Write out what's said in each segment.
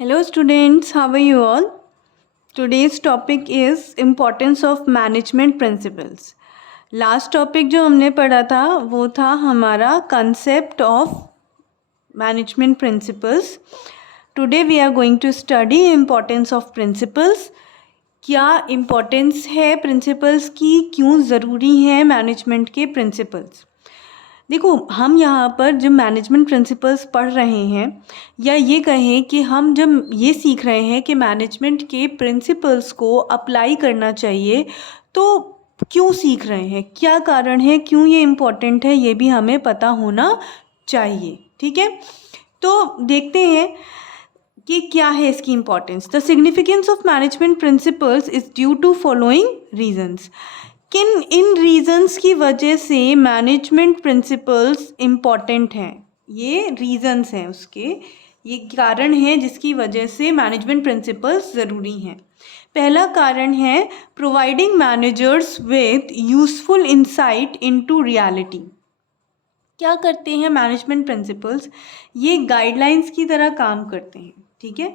Hello students, how are you all? Today's topic is importance of management principles. Last topic जो हमने पढ़ा था वो था हमारा concept of management principles. Today we are going to study importance of principles. क्या importance है principles की, क्यों ज़रूरी है मैनेजमेंट के प्रिंसिपल्स. देखो, हम यहाँ पर जब मैनेजमेंट प्रिंसिपल्स पढ़ रहे हैं या ये कहें कि हम जब ये सीख रहे हैं कि मैनेजमेंट के प्रिंसिपल्स को अप्लाई करना चाहिए, तो क्यों सीख रहे हैं, क्या कारण है, क्यों ये इम्पोर्टेंट है, ये भी हमें पता होना चाहिए. ठीक है, तो देखते हैं कि क्या है इसकी importance. The significance of management principles is due to following reasons. किन इन रीजंस की वजह से मैनेजमेंट प्रिंसिपल्स इम्पॉर्टेंट हैं, ये रीजंस हैं उसके, ये कारण हैं जिसकी वजह से मैनेजमेंट प्रिंसिपल्स ज़रूरी हैं. पहला कारण है providing managers with useful insight into reality. क्या करते हैं मैनेजमेंट प्रिंसिपल्स, ये गाइडलाइंस की तरह काम करते हैं. ठीक है,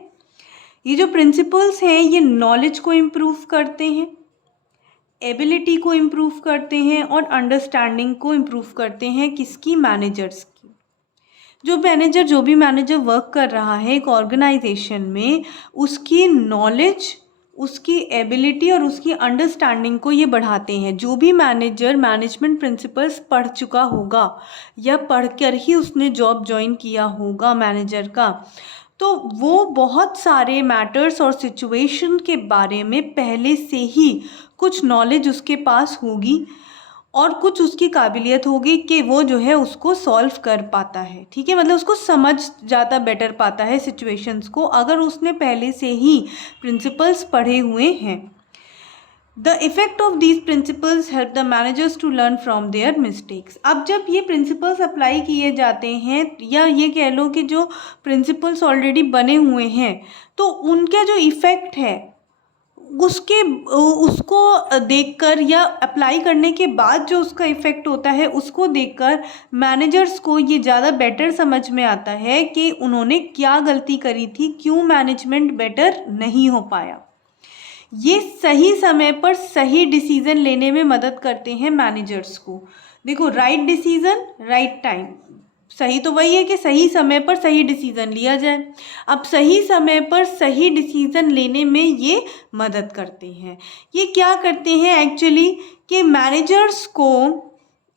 ये जो प्रिंसिपल्स हैं ये नॉलेज को इम्प्रूव करते हैं, एबिलिटी को इम्प्रूव करते हैं और अंडरस्टैंडिंग को इम्प्रूव करते हैं. किसकी? मैनेजर्स की. जो भी मैनेजर वर्क कर रहा है एक ऑर्गेनाइजेशन में, उसकी नॉलेज, उसकी एबिलिटी और उसकी अंडरस्टैंडिंग को ये बढ़ाते हैं. जो भी मैनेजर मैनेजमेंट प्रिंसिपल्स पढ़ चुका होगा या पढ़कर ही उसने जॉब ज्वाइन किया होगा मैनेजर का, तो वो बहुत सारे मैटर्स और सिचुएशन के बारे में पहले से ही कुछ नॉलेज उसके पास होगी और कुछ उसकी काबिलियत होगी कि वो जो है उसको सॉल्व कर पाता है. ठीक है, मतलब उसको समझ ज़्यादा बेटर पाता है सिचुएशंस को, अगर उसने पहले से ही प्रिंसिपल्स पढ़े हुए हैं. The effect of these principles help the managers to learn from their mistakes. अब जब ये प्रिंसिपल्स अप्लाई किए जाते हैं, या ये कह लो कि जो प्रिंसिपल्स ऑलरेडी बने हुए हैं, तो उनका जो इफ़ेक्ट है उसको देखकर या अप्लाई करने के बाद जो उसका इफ़ेक्ट होता है उसको देखकर मैनेजर्स को ये ज़्यादा बेटर समझ में आता है कि उन्होंने क्या गलती करी थी, क्यों मैनेजमेंट बेटर नहीं हो पाया. ये सही समय पर सही डिसीज़न लेने में मदद करते हैं मैनेजर्स को. देखो, राइट डिसीज़न राइट टाइम, सही तो वही है कि सही समय पर सही डिसीज़न लिया जाए. अब सही समय पर सही डिसीज़न लेने में ये मदद करते हैं. ये क्या करते हैं एक्चुअली कि मैनेजर्स को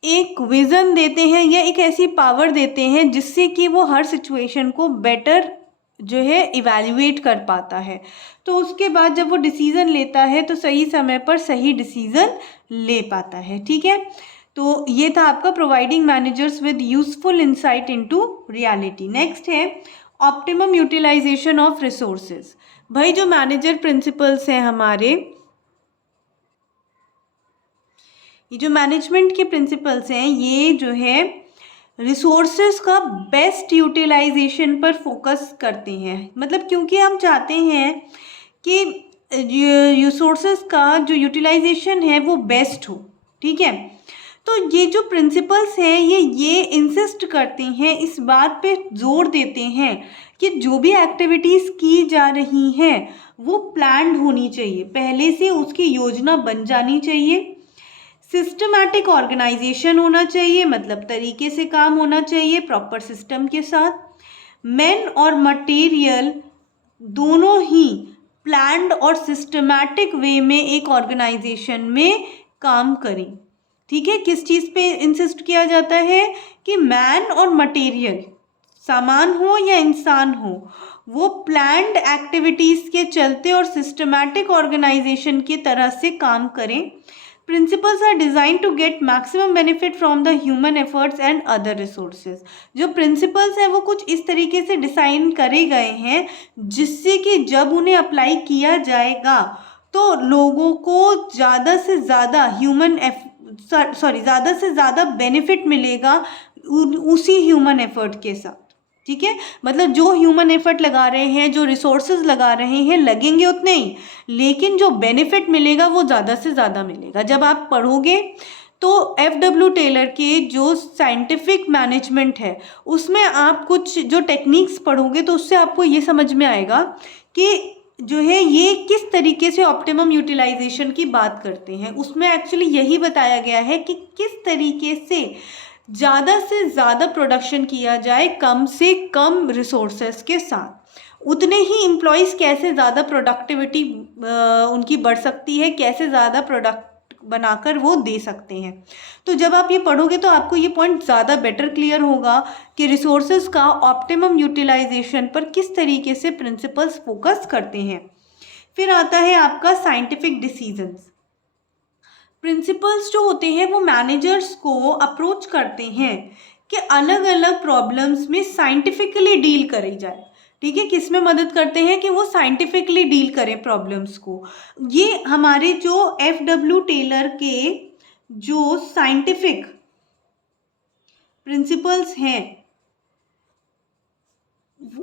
एक विज़न देते हैं या एक ऐसी पावर देते हैं जिससे कि वो हर सिचुएशन को बेटर जो है इवैल्यूएट कर पाता है. तो उसके बाद जब वो डिसीज़न लेता है तो सही समय पर सही डिसीज़न ले पाता है. ठीक है, तो ये था आपका providing managers with useful insight into reality. Next है ऑप्टिमम यूटिलाइजेशन ऑफ रिसोर्सेज. भाई, जो मैनेजर प्रिंसिपल्स हैं हमारे, ये जो मैनेजमेंट के प्रिंसिपल्स हैं, ये जो है रिसोर्सेज का बेस्ट यूटिलाइजेशन पर फोकस करते हैं. मतलब क्योंकि हम चाहते हैं कि रिसोर्सेज का जो यूटिलाइजेशन है वो बेस्ट हो. ठीक है, तो ये जो प्रिंसिपल्स हैं ये इंसिस्ट करते हैं, इस बात पे जोर देते हैं कि जो भी एक्टिविटीज़ की जा रही हैं वो प्लान्ड होनी चाहिए, पहले से उसकी योजना बन जानी चाहिए. सिस्टमैटिक ऑर्गेनाइजेशन होना चाहिए, मतलब तरीके से काम होना चाहिए प्रॉपर सिस्टम के साथ. मैन और मटेरियल दोनों ही प्लान्ड और सिस्टमैटिक वे में एक ऑर्गेनाइजेशन में काम करें. ठीक है, किस चीज़ पे इंसिस्ट किया जाता है कि मैन और मटेरियल, सामान हो या इंसान हो, वो प्लान्ड एक्टिविटीज़ के चलते और सिस्टमैटिक ऑर्गेनाइजेशन की तरह से काम करें. Principles are design to get maximum benefit from the human efforts and other resources. जो प्रिंसिपल्स हैं वो कुछ इस तरीके से डिज़ाइन करे गए हैं जिससे कि जब उन्हें अप्लाई किया जाएगा तो लोगों को ज़्यादा से ज़्यादा बेनिफिट मिलेगा उसी ह्यूमन एफर्ट के साथ. ठीक है, मतलब जो ह्यूमन एफर्ट लगा रहे हैं, जो रिसोर्सेज लगा रहे हैं, लगेंगे उतने ही, लेकिन जो बेनिफिट मिलेगा वो ज़्यादा से ज़्यादा मिलेगा. जब आप पढ़ोगे तो FW टेलर के जो साइंटिफिक मैनेजमेंट है उसमें आप कुछ जो टेक्निक्स पढ़ोगे तो उससे आपको ये समझ में आएगा कि जो है ये किस तरीके से ऑप्टिमम यूटिलाइजेशन की बात करते हैं। उसमें एक्चुअली यही बताया गया है कि किस तरीके से ज़्यादा प्रोडक्शन किया जाए कम से कम रिसोर्सेस के साथ, उतने ही एम्प्लॉयज़ कैसे ज़्यादा प्रोडक्टिविटी उनकी बढ़ सकती है, कैसे ज़्यादा प्रोडक्ट बनाकर वो दे सकते हैं। तो जब आप ये पढ़ोगे तो आपको ये पॉइंट ज़्यादा बेटर क्लियर होगा कि रिसोर्सेज का ऑप्टिमम यूटिलाइजेशन पर किस तरीके से प्रिंसिपल्स फोकस करते हैं। फिर आता है आपका साइंटिफिक डिसीजंस। प्रिंसिपल्स जो होते हैं वो मैनेजर्स को अप्रोच करते हैं कि अलग अलग प्रॉब्लम्स में साइंटिफिकली डील करी जाए। ठीक है, किस में मदद करते हैं कि वो साइंटिफिकली डील करें प्रॉब्लम्स को। ये हमारे जो FW टेलर के जो साइंटिफिक प्रिंसिपल्स हैं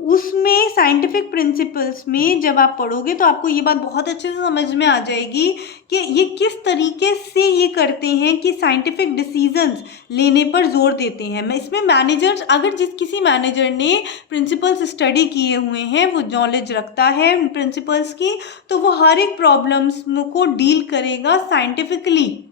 उसमें साइंटिफिक प्रिंसिपल्स में जब आप पढ़ोगे तो आपको ये बात बहुत अच्छे से समझ में आ जाएगी कि ये किस तरीके से ये करते हैं कि साइंटिफिक डिसीजंस लेने पर जोर देते हैं। मैं इसमें मैनेजर्स, अगर किसी मैनेजर ने प्रिंसिपल्स स्टडी किए हुए हैं, वो नॉलेज रखता है प्रिंसिपल्स की, तो वो हर एक प्रॉब्लम्स को डील करेगा साइंटिफिकली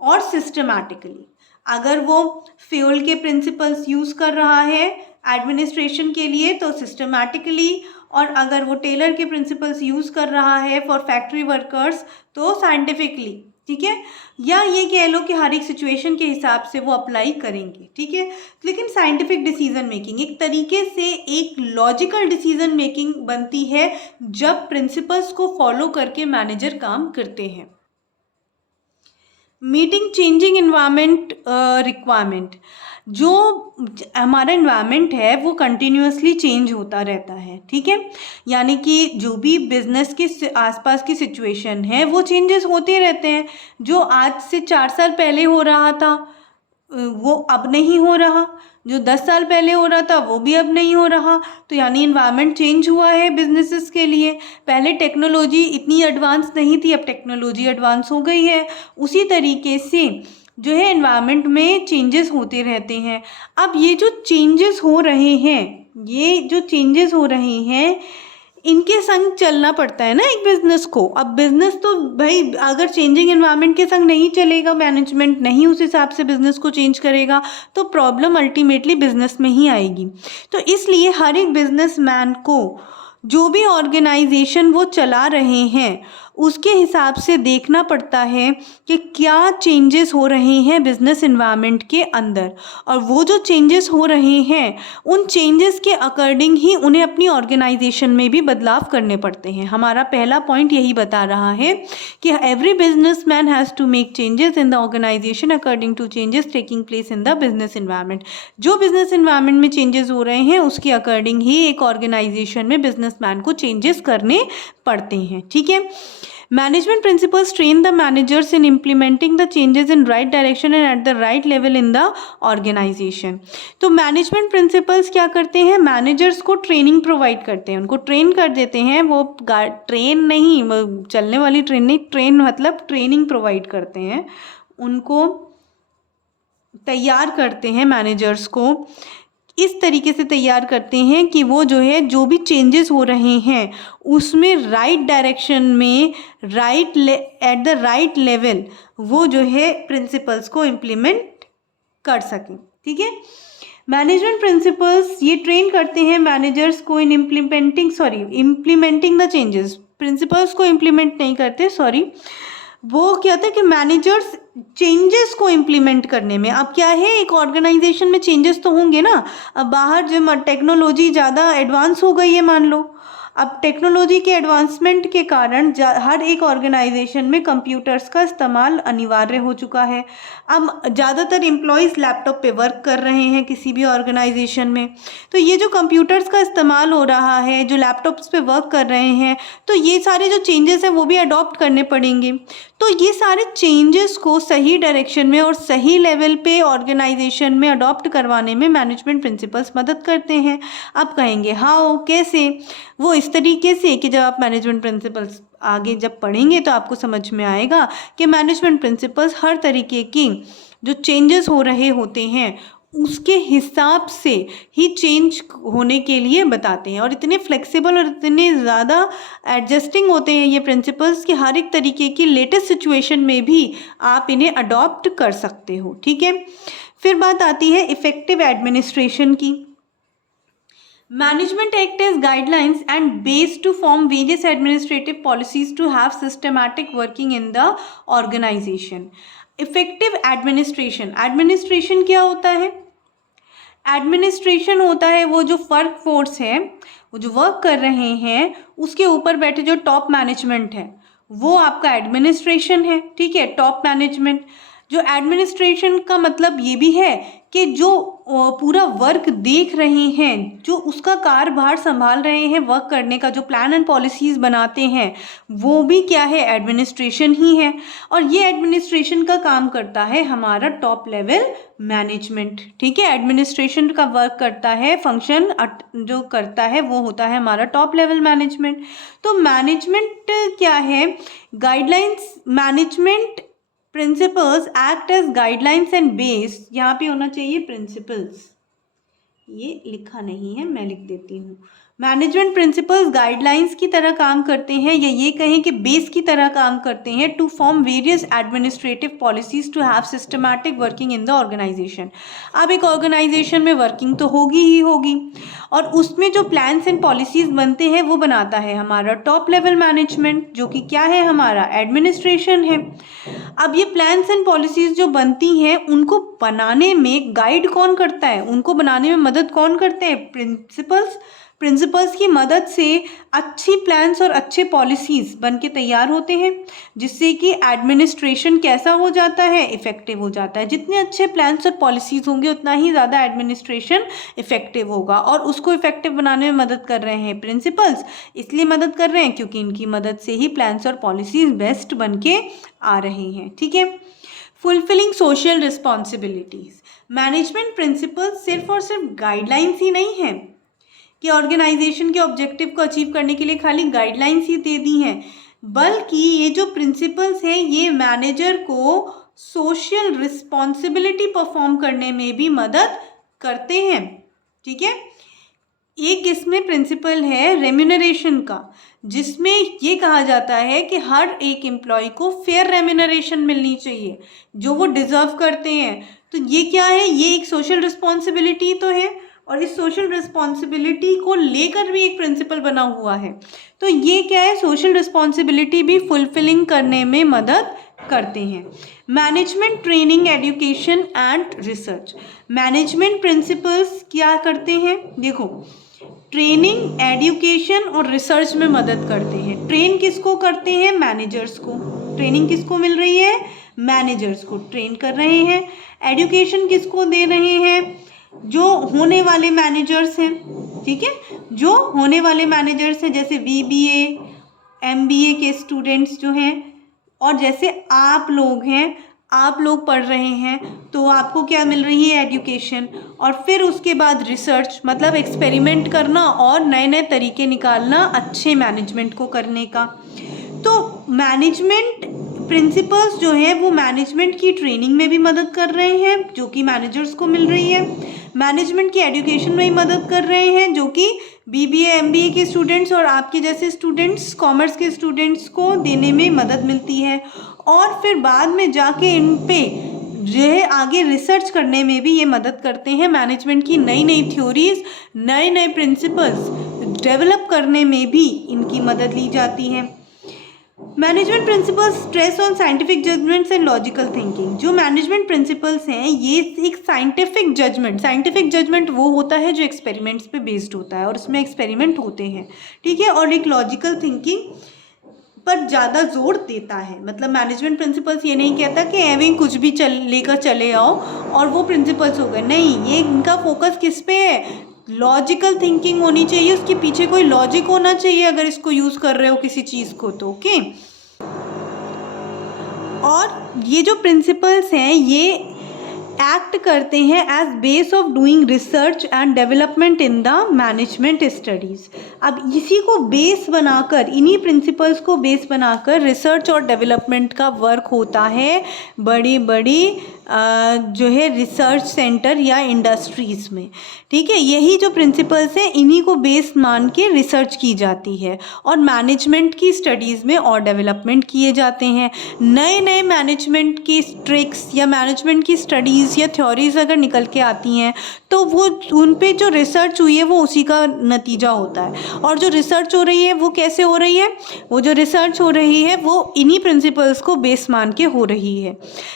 और सिस्टमैटिकली। अगर वो फ्यूल के प्रिंसिपल्स यूज़ कर रहा है एडमिनिस्ट्रेशन के लिए तो सिस्टमैटिकली, और अगर वो टेलर के प्रिंसिपल्स यूज़ कर रहा है फॉर फैक्ट्री वर्कर्स तो साइंटिफिकली। ठीक है, या ये कह लो कि हर एक सिचुएशन के हिसाब से वो अप्लाई करेंगे। ठीक है, लेकिन साइंटिफिक डिसीजन मेकिंग एक तरीके से एक लॉजिकल डिसीजन मेकिंग बनती है जब प्रिंसिपल्स को फॉलो करके मैनेजर काम करते हैं। Meeting changing environment requirement. जो हमारा इन्वायरमेंट है वो कंटिन्यूसली चेंज होता रहता है। ठीक है, यानी कि जो भी बिजनेस के आसपास की सिचुएशन है वो चेंजेस होते रहते हैं। जो आज से 4 साल पहले हो रहा था वो अब नहीं हो रहा, जो 10 साल पहले हो रहा था वो भी अब नहीं हो रहा। तो यानी इन्वायरमेंट चेंज हुआ है बिजनेसेस के लिए। पहले टेक्नोलॉजी इतनी एडवांस नहीं थी, अब टेक्नोलॉजी एडवांस हो गई है। उसी तरीके से जो है एनवायरनमेंट में चेंजेस होते रहते हैं। अब ये जो चेंजेस हो रहे हैं इनके संग चलना पड़ता है ना एक बिजनेस को। अब बिजनेस तो भाई अगर चेंजिंग एनवायरनमेंट के संग नहीं चलेगा, मैनेजमेंट नहीं उस हिसाब से बिजनेस को चेंज करेगा, तो प्रॉब्लम अल्टीमेटली बिजनेस में ही आएगी। तो इसलिए हर एक बिजनेसमैन को जो भी ऑर्गेनाइजेशन वो चला रहे हैं उसके हिसाब से देखना पड़ता है कि क्या चेंजेस हो रहे हैं बिजनेस एनवायरनमेंट के अंदर, और वो जो चेंजेस हो रहे हैं उन चेंजेस के अकॉर्डिंग ही उन्हें अपनी ऑर्गेनाइजेशन में भी बदलाव करने पड़ते हैं। हमारा पहला पॉइंट यही बता रहा है कि every businessman has to make changes in the organisation according to changes taking place in the business environment. जो बिजनेस एनवायरनमेंट में चेंजेस हो रहे हैं उसके अकॉर्डिंग ही एक ऑर्गेनाइजेशन में बिजनेसमैन को चेंजेस करने पड़ते हैं। ठीक है, management principles train the managers in implementing the changes in right direction and at the right level in the organisation. तो मैनेजमेंट प्रिंसिपल्स क्या करते हैं, मैनेजर्स को ट्रेनिंग प्रोवाइड करते हैं, उनको ट्रेन कर देते हैं। वो ट्रेन नहीं, चलने वाली ट्रेन नहीं, ट्रेन मतलब ट्रेनिंग प्रोवाइड करते हैं, उनको तैयार करते हैं मैनेजर्स को इस तरीके से तैयार करते हैं कि वो जो है जो भी चेंजेस हो रहे हैं उसमें राइट डायरेक्शन में एट द राइट लेवल वो जो है प्रिंसिपल्स को इम्प्लीमेंट कर सकें। ठीक है, मैनेजमेंट प्रिंसिपल्स ये ट्रेन करते हैं मैनेजर्स को इन इम्प्लीमेंटिंग द चेंजेस। प्रिंसिपल्स को इम्प्लीमेंट नहीं करते, वो क्या होता है कि मैनेजर्स चेंजेस को इम्प्लीमेंट करने में। अब क्या है, एक ऑर्गेनाइजेशन में चेंजेस तो होंगे ना। अब बाहर जो टेक्नोलॉजी ज़्यादा एडवांस हो गई है मान लो, अब टेक्नोलॉजी के एडवांसमेंट के कारण हर एक ऑर्गेनाइजेशन में कंप्यूटर्स का इस्तेमाल अनिवार्य हो चुका है। अब ज़्यादातर एम्प्लॉयज़ लैपटॉप पे वर्क कर रहे हैं किसी भी ऑर्गेनाइजेशन में, तो ये जो कंप्यूटर्स का इस्तेमाल हो रहा है, जो लैपटॉप्स पे वर्क कर रहे हैं, तो ये सारे जो चेंजेस हैं वो भी अडॉप्ट करने पड़ेंगे। तो ये सारे चेंजेस को सही डायरेक्शन में और सही लेवल पे ऑर्गेनाइजेशन में अडॉप्ट करवाने में मैनेजमेंट प्रिंसिपल्स मदद करते हैं। आप कहेंगे हाउ, कैसे? वो इस तरीके से कि जब आप मैनेजमेंट प्रिंसिपल्स आगे जब पढ़ेंगे तो आपको समझ में आएगा कि मैनेजमेंट प्रिंसिपल्स हर तरीके की जो चेंजेस हो रहे होते हैं उसके हिसाब से ही चेंज होने के लिए बताते हैं, और इतने फ्लेक्सिबल और इतने ज़्यादा एडजस्टिंग होते हैं ये प्रिंसिपल्स कि हर एक तरीके की लेटेस्ट सिचुएशन में भी आप इन्हें अडॉप्ट कर सकते हो। ठीक है, फिर बात आती है इफ़ेक्टिव एडमिनिस्ट्रेशन की। Management act as guidelines and base to form various administrative policies to have systematic working in the organization. Effective administration, administration क्या होता है? एडमिनिस्ट्रेशन होता है वो जो वर्क फोर्स है, वो जो वर्क कर रहे हैं उसके ऊपर बैठे जो टॉप मैनेजमेंट है वो आपका एडमिनिस्ट्रेशन है। ठीक है, टॉप मैनेजमेंट। जो एडमिनिस्ट्रेशन का मतलब ये भी है कि जो पूरा वर्क देख रहे हैं, जो उसका कार्यभार संभाल रहे हैं वर्क करने का, जो प्लान एंड पॉलिसीज़ बनाते हैं वो भी क्या है? एडमिनिस्ट्रेशन ही है। और ये एडमिनिस्ट्रेशन का काम करता है हमारा टॉप लेवल मैनेजमेंट। ठीक है, एडमिनिस्ट्रेशन का वर्क करता है, फंक्शन जो करता है वो होता है हमारा टॉप लेवल मैनेजमेंट। तो मैनेजमेंट क्या है? Guidelines, management principles act as guidelines and base, यहाँ पे होना चाहिए प्रिंसिपल्स, ये लिखा नहीं है, मैं लिख देती हूँ। मैनेजमेंट प्रिंसिपल्स गाइडलाइंस की तरह काम करते हैं, या ये कहें कि बेस की तरह काम करते हैं to form various administrative policies to have systematic working in the organisation. अब एक ऑर्गेनाइजेशन में वर्किंग तो होगी ही होगी, और उसमें जो प्लान्स एंड पॉलिसीज बनते हैं वो बनाता है हमारा टॉप लेवल मैनेजमेंट, जो कि क्या है? हमारा एडमिनिस्ट्रेशन है। अब ये प्लान्स एंड पॉलिसीज जो बनती हैं उनको बनाने में गाइड कौन करता है? उनको बनाने में मदद कौन करते हैं? प्रिंसिपल्स। प्रिंसिपल्स की मदद से अच्छी प्लान्स और अच्छे पॉलिसीज़ बन के तैयार होते हैं, जिससे कि एडमिनिस्ट्रेशन कैसा हो जाता है? इफ़ेक्टिव हो जाता है। जितने अच्छे प्लान्स और पॉलिसीज़ होंगे उतना ही ज़्यादा एडमिनिस्ट्रेशन इफ़ेक्टिव होगा, और उसको इफ़ेक्टिव बनाने में मदद कर रहे हैं प्रिंसिपल्स। इसलिए मदद कर रहे हैं क्योंकि इनकी मदद से ही प्लान्स और पॉलिसीज़ बेस्ट बन के आ रहे हैं। ठीक है, fulfilling social responsibilities. Management principles सिर्फ और सिर्फ गाइडलाइंस ही नहीं है कि ऑर्गेनाइजेशन के ऑब्जेक्टिव को अचीव करने के लिए खाली गाइडलाइंस ही दे दी हैं, बल्कि ये जो प्रिंसिपल्स हैं ये मैनेजर को सोशल रिस्पॉन्सिबिलिटी परफॉर्म करने में भी मदद करते हैं। ठीक है, एक इसमें प्रिंसिपल है रेम्यूनरेशन का, जिसमें ये कहा जाता है कि हर एक एम्प्लॉय को फेयर रेम्यूनरेशन मिलनी चाहिए जो वो डिज़र्व करते हैं। तो ये क्या है? ये एक सोशल रिस्पॉन्सिबिलिटी तो है, और इस सोशल रिस्पॉन्सिबिलिटी को लेकर भी एक प्रिंसिपल बना हुआ है। तो ये क्या है? सोशल रिस्पॉन्सिबिलिटी भी फुलफिलिंग करने में मदद करते हैं। Management training, education and research. Management principles क्या करते हैं? देखो, ट्रेनिंग, एजुकेशन और रिसर्च में मदद करते हैं। ट्रेन किसको करते हैं? मैनेजर्स को। ट्रेनिंग किसको मिल रही है? मैनेजर्स को ट्रेन कर रहे हैं। एजुकेशन किसको दे रहे हैं? जो होने वाले मैनेजर्स हैं। ठीक है, जो होने वाले मैनेजर्स हैं, जैसे BBA, MBA के स्टूडेंट्स जो हैं, और जैसे आप लोग हैं, आप लोग पढ़ रहे हैं तो आपको क्या मिल रही है? एजुकेशन। और फिर उसके बाद रिसर्च, मतलब एक्सपेरिमेंट करना और नए नए तरीके निकालना अच्छे मैनेजमेंट को करने का। तो मैनेजमेंट प्रिंसिपल्स जो है वो मैनेजमेंट की ट्रेनिंग में भी मदद कर रहे हैं जो कि मैनेजर्स को मिल रही है, मैनेजमेंट की एजुकेशन में ही मदद कर रहे हैं जो कि BBA MBA के स्टूडेंट्स और आपके जैसे स्टूडेंट्स, कॉमर्स के स्टूडेंट्स को देने में मदद मिलती है, और फिर बाद में जाके इन पे जो है आगे रिसर्च करने में भी ये मदद करते हैं। मैनेजमेंट की नई नई थ्योरीज, नए नए प्रिंसिपल्स डेवलप करने में भी इनकी मदद ली जाती है। Management principles stress on scientific judgements and logical thinking. जो मैनेजमेंट प्रिंसिपल्स हैं ये एक साइंटिफिक जजमेंट वो होता है जो एक्सपेरिमेंट्स पे बेस्ड होता है और उसमें एक्सपेरिमेंट होते हैं, ठीक है, और एक लॉजिकल थिंकिंग पर ज़्यादा जोर देता है। मतलब मैनेजमेंट प्रिंसिपल्स ये नहीं कहता कि एवं कुछ भी लेकर चले आओ और वो प्रिंसिपल्स हो गए, नहीं, ये इनका फोकस किस पे है? लॉजिकल थिंकिंग होनी चाहिए, उसके पीछे कोई लॉजिक होना चाहिए अगर इसको यूज़ कर रहे हो किसी चीज़ को तो। ओके, और ये जो प्रिंसिपल्स हैं ये एक्ट करते हैं as base of doing research and development in the management studies. अब इसी को बेस बनाकर, इन्हीं प्रिंसिपल्स को बेस बनाकर रिसर्च और डेवलपमेंट का वर्क होता है बड़ी बड़ी जो है रिसर्च सेंटर या इंडस्ट्रीज़ में। ठीक है, यही जो प्रिंसिपल्स हैं इन्हीं को बेस मान के रिसर्च की जाती है और मैनेजमेंट की स्टडीज़ में और डेवलपमेंट किए जाते हैं। नए नए मैनेजमेंट की ट्रिक्स या मैनेजमेंट की स्टडीज़ या थ्योरीज अगर निकल के आती हैं तो वो उन पे जो रिसर्च हुई है वो उसी का नतीजा होता है। और जो रिसर्च हो रही है वो कैसे हो रही है, वो जो रिसर्च हो रही है वो इन्हीं प्रिंसिपल्स को बेस मान के हो रही है।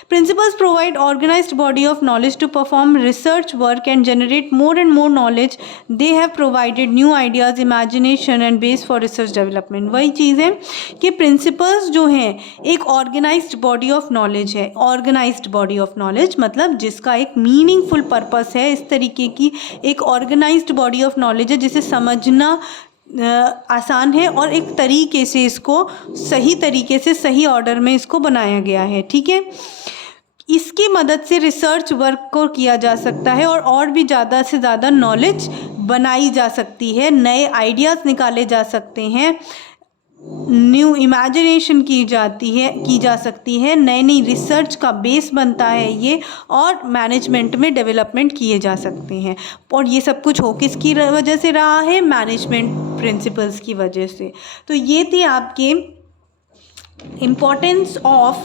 Principles provide organized body of knowledge to perform research work and generate more and more knowledge. They have provided new ideas, imagination and base for research development. वही चीज़ है कि प्रिंसिपल्स जो हैं एक ऑर्गेनाइज्ड बॉडी ऑफ नॉलेज है। Organised body of knowledge मतलब जिसका एक मीनिंगफुल पर्पस है, इस तरीके की एक ऑर्गेनाइज्ड बॉडी ऑफ नॉलेज है जिसे समझना आसान है और एक तरीके से इसको सही तरीके से सही ऑर्डर में इसको बनाया गया है। ठीक है, इसकी मदद से रिसर्च वर्क को किया जा सकता है और भी ज़्यादा से ज़्यादा नॉलेज बनाई जा सकती है, नए आइडियाज़ निकाले जा सकते हैं, न्यू इमेजिनेशन की जा सकती है, नई नई रिसर्च का बेस बनता है ये, और मैनेजमेंट में डेवलपमेंट किए जा सकते हैं। और ये सब कुछ हो किसकी वजह से रहा है, मैनेजमेंट प्रिंसिपल्स की वजह से। तो ये थे आपके importance of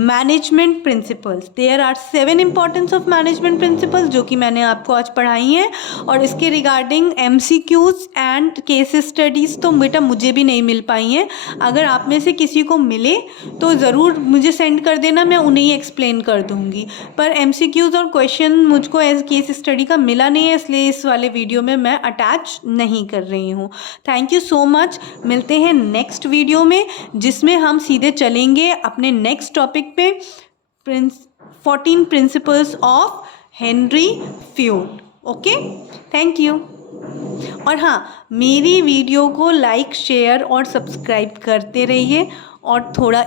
management principles. There are 7 importance of management principles जो कि मैंने आपको आज पढ़ाई हैं, और इसके regarding MCQs and case studies तो बेटा मुझे भी नहीं मिल पाई हैं। अगर आप में से किसी को मिले तो ज़रूर मुझे सेंड कर देना, मैं उन्हें ही एक्सप्लेन कर दूँगी। पर MCQs और क्वेश्चन मुझको एज केस स्टडी का मिला नहीं है, इसलिए इस वाले वीडियो में मैं अटैच नहीं कर रही हूँ। Thank you so much. मिलते हैं नेक्स्ट वीडियो में जिसमें हम सीधे चलेंगे अपने नेक्स्ट टॉपिक पे, 14 principles of Henri Fayol. Okay, thank you. और हाँ, मेरी वीडियो को लाइक, शेयर और सब्सक्राइब करते रहिए, और थोड़ा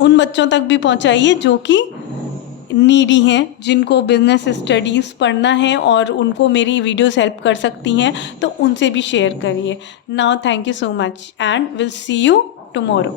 उन बच्चों तक भी पहुंचाइए जो कि नीडी हैं, जिनको बिजनेस स्टडीज़ पढ़ना है और उनको मेरी वीडियोस हेल्प कर सकती हैं, तो उनसे भी शेयर करिए। Now thank you so much and will see you tomorrow.